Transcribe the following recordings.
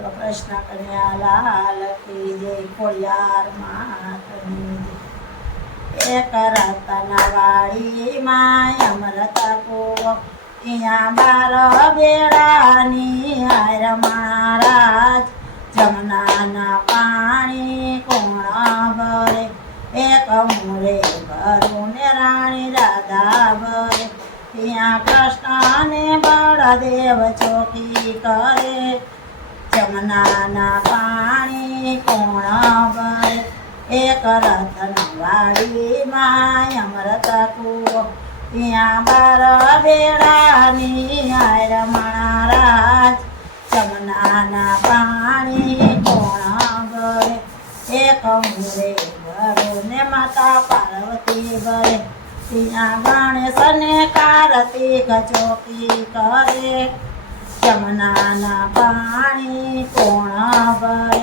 બોલો કૃષ્ણ કનૈયા લાલ કી જય, ખોડિયાર માતની જય। એક રતન વાડીમાં અમૃત કૂવો, ત્યાં બાર બેડાની હાર મહારાજ। જમનાના પાણી કોણ ભરે, એક મોરે ભરું ને રાણી રાધા ભરે। ત્યાં કૃષ્ણ ને બળદેવ ચોકી કરે, જમનાના પાણી કોણ ભરે। એક રતન વાડીમાં અમૃત કૂવો, ત્યાં બાર બેડાની હાર મહારાજ। જમનાના પાણી કોણ ભરે, એક મોરે ભરું ને માતા પાર્વતી ભરે। ત્યાં ગણેશ ને કાર્તિક ચોકી કરે, જમનાના પાણી કોણ ભરે।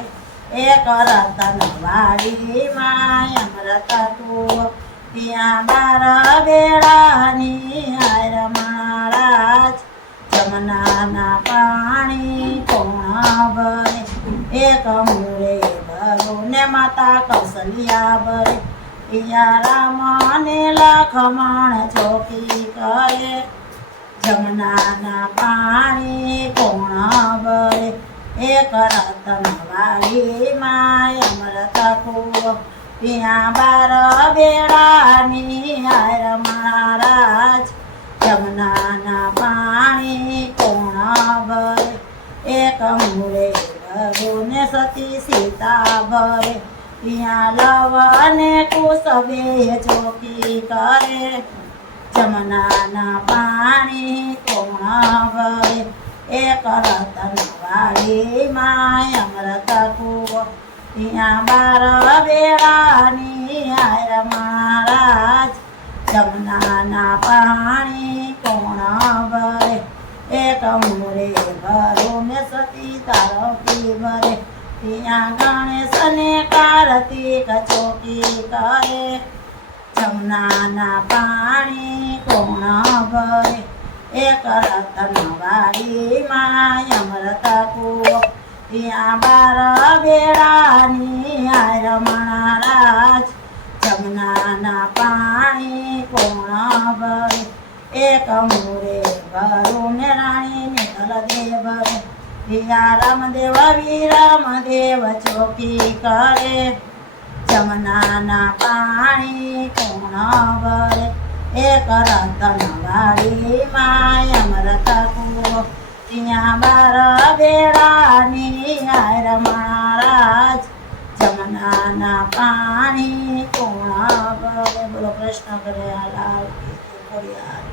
એક રતન વાડીમાં અમૃત કૂવો, ત્યાં બાર બેડાની હાર મહારાજ। જમનાના પાણી કોણ ભરે, એક મોરે ભરું ને માતા કૌશલ્યા ભરે। ત્યાં રામ ને લક્ષ્મણ ચોકી કરે, જમનાના પાણી કોણ ભરે। એક રતન વાડીમાં અમૃત કૂવો, ત્યાં બાર બેડાની હાર મહારાજ। જમનાના પાણી કોણ ભરે, એક મોરે ભરું ને સતી સીતા ભરે। ત્યાં લવ ને કુશ બેય ચોકી કરે, જમનાના પાણી કોણ ભરે। એક રતન વાડીમાં અમૃત કૂવો, ત્યાં બાર બેડાની હાર મહારાજ। જમનાના પાણી કોણ ભરે, એક મોરે ભરું ને સતી તારકી ભરે। ત્યાં ગણેશ ને કાર્તિક ચોકી કરે, જમનાના પાણી કોણ ભરે। એક રતન વાડીમાં અમૃત કૂવો, ત્યાં બાર બેડાની હાર મહારાજ। જમનાના પાણી કોણ ભરે, એક મોરે ભરું ને રાણી ને બળદેવ ભરે। ત્યાં રામદેવ વિરમદેવ ચોકી કરે, જમનાના પાણી કોણ ભરે। એક રતન વાડીમાં અમૃત કૂવો, ત્યાં બાર બેડાની હાર મહારાજ। જમનાના પાણી કોણ ભરે, બોલો કૃષ્ણ કનૈયા લાલ કી જય, ખોડિયાર।